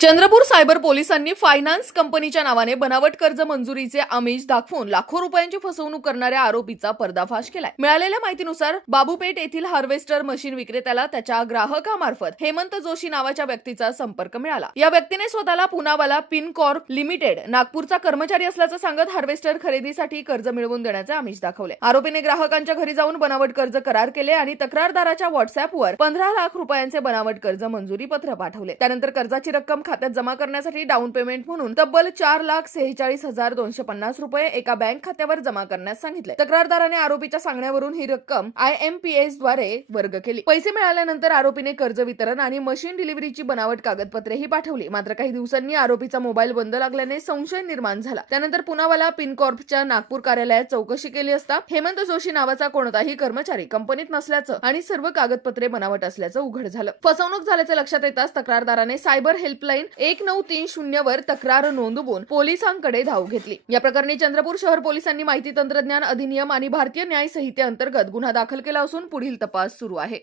Chandrapur cyber पोलिसांनी finance कंपनीच्या नावाने बनावट कर्ज मंजुरीचे आमिष दाखवून लाखो रुपयांची फसवणूक करणाऱ्या आरोपीचा पर्दाफाश केलाय। मिळालेल्या माहितीनुसार बाबूपेठ येथील हार्वेस्टर मशीन विक्रेत्याला त्याच्या ग्राहकामार्फत हेमंत जोशी नावाच्या व्यक्तीचा संपर्क मिळाला। या व्यक्तीने स्वतःला पुनावाला पिन कॉर्प लिमिटेड नागपूरचा कर्मचारी असल्याचं सांगत हार्वेस्टर खरेदीसाठी कर्ज मिळवून देण्याचे आमिष दाखवले। आरोपीने ग्राहकांच्या घरी जाऊन बनावट कर्ज करार केले आणि तक्रारदाराच्या व्हॉट्सअॅपवर 15 लाख रुपयांचे बनावट कर्ज मंजुरी पत्र पाठवले। त्यानंतर कर्जाची रक्कम खात्यात जमा करण्यासाठी डाऊन पेमेंट म्हणून तब्बल 4,46,250 रुपये एका बँक खात्यावर जमा करण्यास सांगितले। तक्रारदाराने आरोपीच्या सांगण्यावरून ही रक्कम IMPS द्वारे वर्ग केली। पैसे मिळाल्यानंतर आरोपीने कर्ज वितरण आणि मशीन डिलिव्हरीची बनावट कागदपत्रेही पाठवली। मात्र काही दिवसांनी आरोपीचा मोबाईल बंद लागल्याने संशय निर्माण झाला। त्यानंतर पुनावाला पिन कॉर्पच्या नागपूर कार्यालयात चौकशी केली असता हेमंत जोशी नावाचा कोणताही कर्मचारी कंपनीत नसल्याचं आणि सर्व कागदपत्रे बनावट असल्याचं उघड झालं। फसवणूक झाल्याचे लक्षात येताच तक्रारदाराने सायबर हेल्पलाईन 1930 वर तक्रार नोंदवून पोलिसांकडे धाव घेतली। या प्रकरणी चंद्रपूर शहर पोलिसांनी माहिती तंत्रज्ञान अधिनियम आणि भारतीय न्याय संहितेअंतर्गत गुन्हा दाखल केला असून पुढील तपास सुरू आहे।